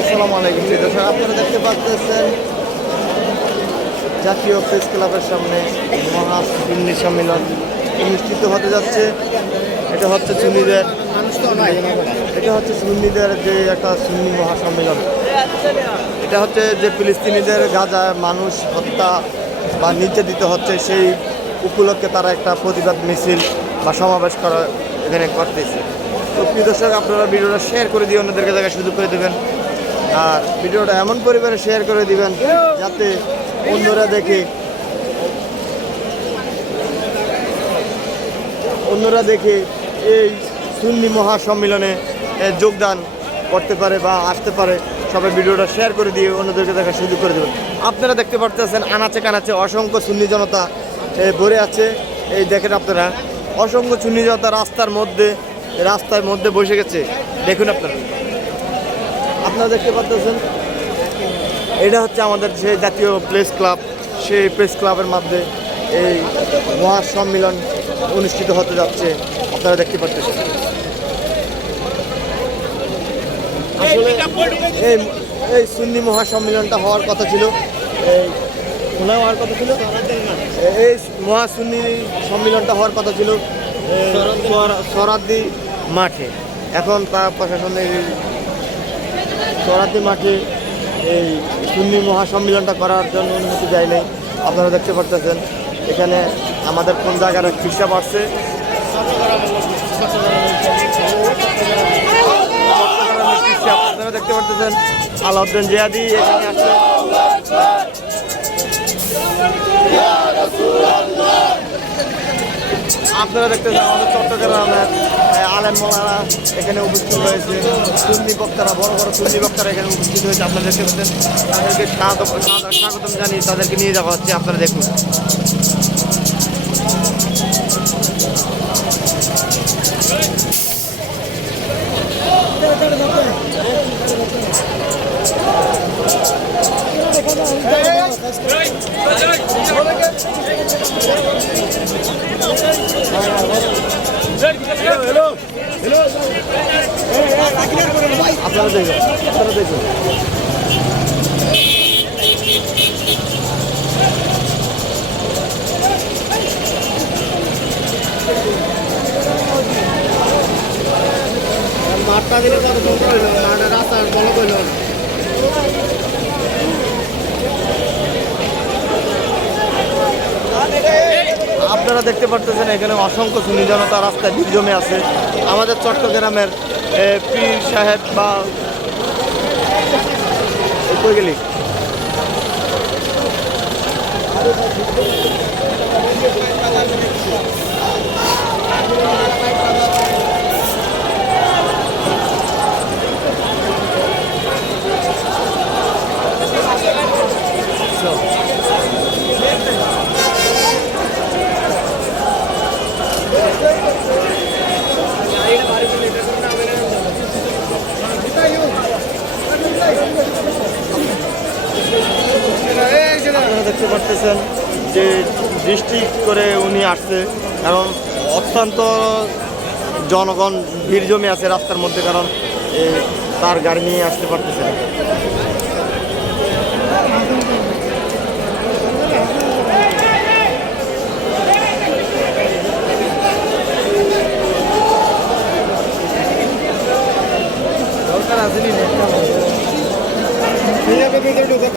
আসসালামু আলাইকুম আপনারা দেখতে পাচ্ছেন জাতীয় প্রেস ক্লাবের সামনে মহা সুন্নি সম্মেলন অনুষ্ঠিত হতে যাচ্ছে। এটা হচ্ছে সুন্নিদের এটা হচ্ছে সুন্নিদের যে একটা সুন্নি মহাসম্মেলন। এটা হচ্ছে যে ফিলিস্তিনিদের গাজা মানুষ হত্যা বা নির্যাতিত হচ্ছে সেই উপলক্ষে তারা একটা প্রতিবাদ মিছিল বা সমাবেশ করা এখানে করতেছে। তো প্রিয় দর্শক, আপনারা ভিডিওটা শেয়ার করে দিয়ে অন্যদেরকে জায়গায় সুযোগ করে দেবেন। আর ভিডিওটা এমন পরিবারে শেয়ার করে দিবেন যাতে অন্যরা দেখে অন্যরা দেখে এই সুন্নি মহাসম্মেলনে যোগদান করতে পারে বা আসতে পারে। সবাই ভিডিওটা শেয়ার করে দিয়ে অন্যদেরকে দেখার সুযোগ করে দেবেন। আপনারা দেখতে পাচ্ছেন আনাচে কানাচে অসংখ্য সুন্নি জনতা ভরে আছে। এই দেখেন আপনারা, অসংখ্য সুন্নি জনতা রাস্তার মধ্যে রাস্তার মধ্যে বসে গেছে। দেখুন আপনারা। আপনারা দেখতে পাচ্ছেন এটা হচ্ছে আমাদের সেই জাতীয় প্রেস ক্লাব সেই প্রেস ক্লাবের মধ্যে এই মহাসম্মেলন অনুষ্ঠিত হতে যাচ্ছে। আপনারা দেখতে পাচ্ছেন আসলে এই এই সুন্নি মহাসম্মেলনটা হওয়ার কথা ছিল। এই কোথায় হওয়ার কথা ছিল? এই মহাসুন্নি সম্মেলনটা হওয়ার কথা ছিল সরাদ্দি মাঠে। এখন তা প্রশাসনের সরাদ্দি মাঠে এই সুন্নি মহাসম্মেলনটা করার জন্য অনুমতি দেয় নাই। আপনারা দেখতে পাচ্ছেন এখানে আমাদের কোন জায়গার চট্টগ্রামের হিসাব আপনারা দেখতে পাচ্ছেন আলাউদ্দিন জিয়াদি এখানে আসছে আপনারা দেখতেছেন আমাদের চট্টগ্রামের আলেম মোলারা এখানে উপস্থিত হয়েছে সুন্নি বক্তারা, বড় বড় সুন্নি বক্তারা এখানে উপস্থিত হয়েছে আপনারা দেখতে পাচ্ছেন। তাদেরকে স্বাগত স্বাগত- স্বাগতম জানিয়ে তাদেরকে নিয়ে যাওয়া হচ্ছে, আপনারা দেখুন। আপনারা দেখুন আপনারা দেখুন মাঠটা দিলে কত সুন্দর হইল মাঠের রাস্তা আপনারা দেখতে পারতেছেন, এখানে অসংখ্য সুনি জনতা রাস্তায় ভিড় জমে আছে। আমাদের চট্টগ্রামের পীর সাহেব বা গেলি? আপনারা দেখতে পাচ্ছেন যে ডিস্ট্রিক্ট করে উনি আসছে কারণ অত্যন্ত জনগণ ভিড় জমে আছে রাস্তার মধ্যে, কারণ তার গাড়ি নিয়ে আসতে পারতেছে